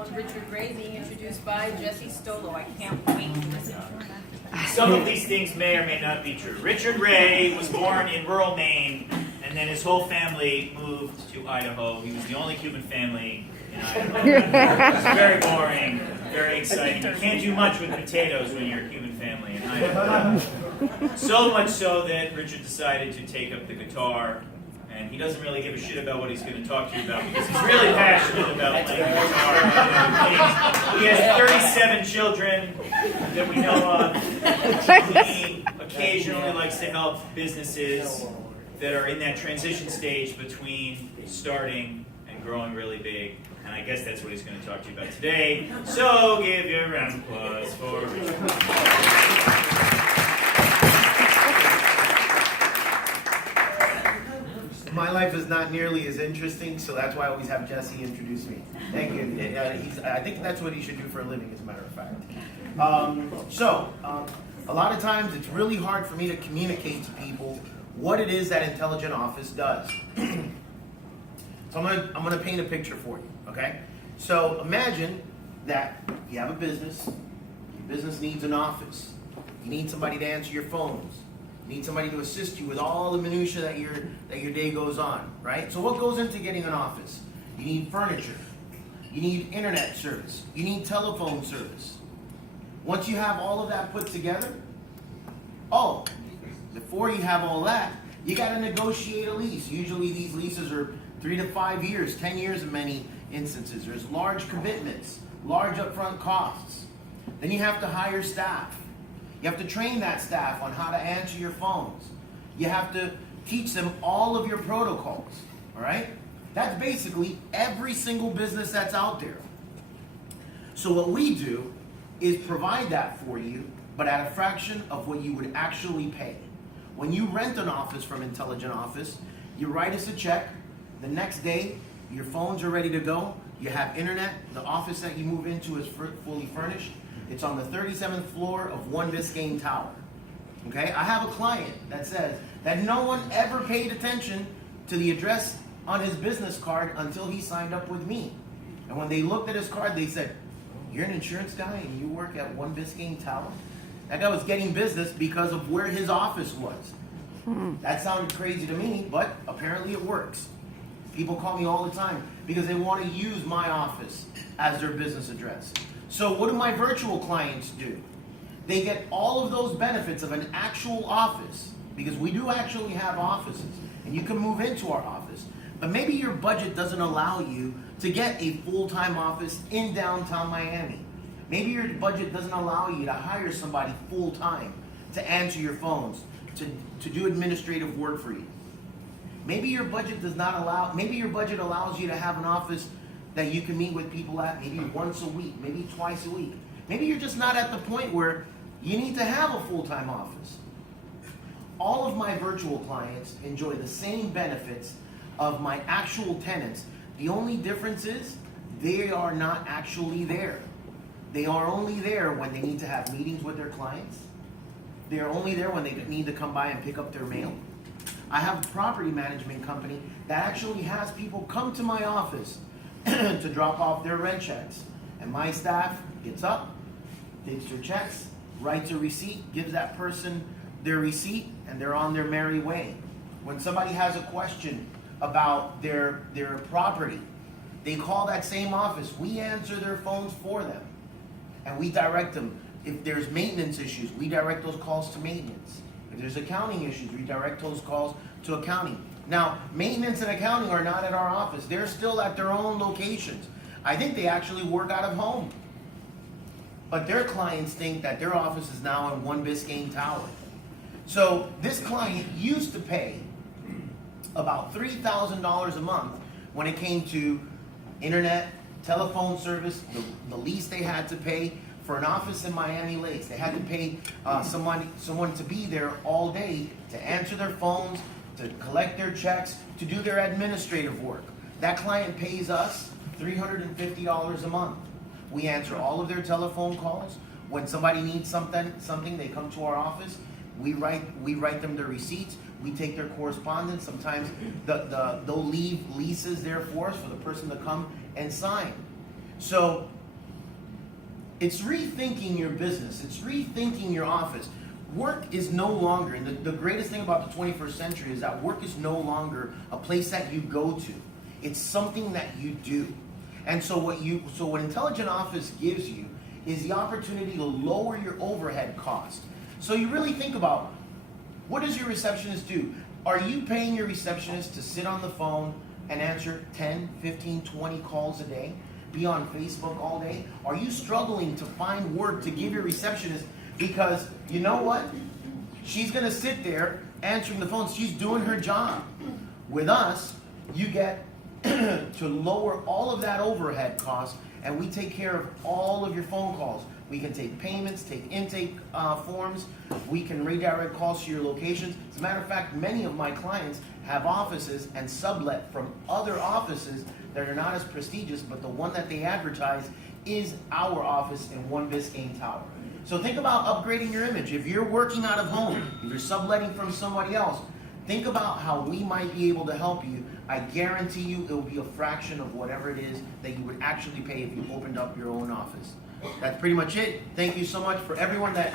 Adamo and Richard Rey being introduced by Jesse Stolo. I can't wait to listen. Some of these things may or may not be true. Richard Rey was born in rural Maine, and then his whole family moved to Idaho. He was the only Cuban family in Idaho. It was very boring, very exciting. You can't do much with potatoes when you're a Cuban family in Idaho. So much so that Richard decided to take up the guitar, and he doesn't really give a shit about what he's going to talk to you about because he's really passionate about playing the guitar. He has 37 children that we know of. He occasionally likes to help businesses that are in that transition stage between starting and growing really big. And I guess that's what he's going to talk to you about today. So give your round of applause for Richard. My life is not nearly as interesting, so that's why I always have Jesse introduce me. Thank you. I think that's what he should do for a living, as a matter of fact. A lot of times it's really hard for me to communicate to people what it is that Intelligent Office does. So I'm gonna paint a picture for you, okay? So imagine that you have a business. Your business needs an office. You need somebody to answer your phones. You need somebody to assist you with all the minutia that your day goes on, right? So what goes into getting an office? You need furniture. You need internet service. You need telephone service. Once you have all of that put together, before you have all that, you got to negotiate a lease. Usually these leases are 3 to 5 years, 10 years in many instances. There's large commitments, large upfront costs. Then you have to hire staff. You have to train that staff on how to answer your phones. You have to teach them all of your protocols, all right? That's basically every single business that's out there. So what we do is provide that for you, but at a fraction of what you would actually pay. When you rent an office from Intelligent Office, you write us a check. The next day, your phones are ready to go. You have internet. The office that you move into is fully furnished. It's on the 37th floor of One Biscayne Tower. Okay? I have a client that says that no one ever paid attention to the address on his business card until he signed up with me. And when they looked at his card, they said, "You're an insurance guy and you work at One Biscayne Tower?" That guy was getting business because of where his office was. That sounded crazy to me, but apparently it works. People call me all the time because they want to use my office as their business address. So what do my virtual clients do? They get all of those benefits of an actual office, because we do actually have offices, and you can move into our office. But maybe your budget doesn't allow you to get a full-time office in downtown Miami. Maybe your budget doesn't allow you to hire somebody full-time to answer your phones, to do administrative work for you. Maybe your budget does not allow, maybe your budget allows you to have an office that you can meet with people at maybe once a week, maybe twice a week. Maybe you're just not at the point where you need to have a full-time office. All of my virtual clients enjoy the same benefits of my actual tenants. The only difference is they are not actually there. They are only there when they need to have meetings with their clients. They are only there when they need to come by and pick up their mail. I have a property management company that actually has people come to my office to drop off their rent checks. And my staff gets up, takes their checks, writes a receipt, gives that person their receipt, and they're on their merry way. When somebody has a question about their property, they call that same office. We answer their phones for them, and we direct them. If there's maintenance issues, we direct those calls to maintenance. If there's accounting issues, we direct those calls to accounting. Now, maintenance and accounting are not at our office. They're still at their own locations. I think they actually work out of home. But their clients think that their office is now in One Biscayne Tower. So this client used to pay about $3,000 a month when it came to internet, telephone service, the lease they had to pay for an office in Miami Lakes. They had to pay someone to be there all day to answer their phones, to collect their checks, to do their administrative work. That client pays us $350 a month. We answer all of their telephone calls. When somebody needs something, they come to our office. We write them their receipts. We take their correspondence. Sometimes they'll leave leases there for us for the person to come and sign. So it's rethinking your business. It's rethinking your office. Work is no longer, and the greatest thing about the 21st century is that work is no longer a place that you go to. It's something that you do. And so what Intelligent Office gives you is the opportunity to lower your overhead cost. So you really think about, what does your receptionist do? Are you paying your receptionist to sit on the phone and answer 10, 15, 20 calls a day? Be on Facebook all day? Are you struggling to find work to give your receptionist because you know what? She's gonna sit there answering the phone. She's doing her job. With us, you get to lower all of that overhead cost, and we take care of all of your phone calls. We can take payments, take intake forms. We can redirect calls to your locations. As a matter of fact, many of my clients have offices and sublet from other offices that are not as prestigious, but the one that they advertise is our office in One Biscayne Tower. So think about upgrading your image. If you're working out of home, if you're subletting from somebody else, think about how we might be able to help you. I guarantee you it will be a fraction of whatever it is that you would actually pay if you opened up your own office. That's pretty much it. Thank you so much for everyone that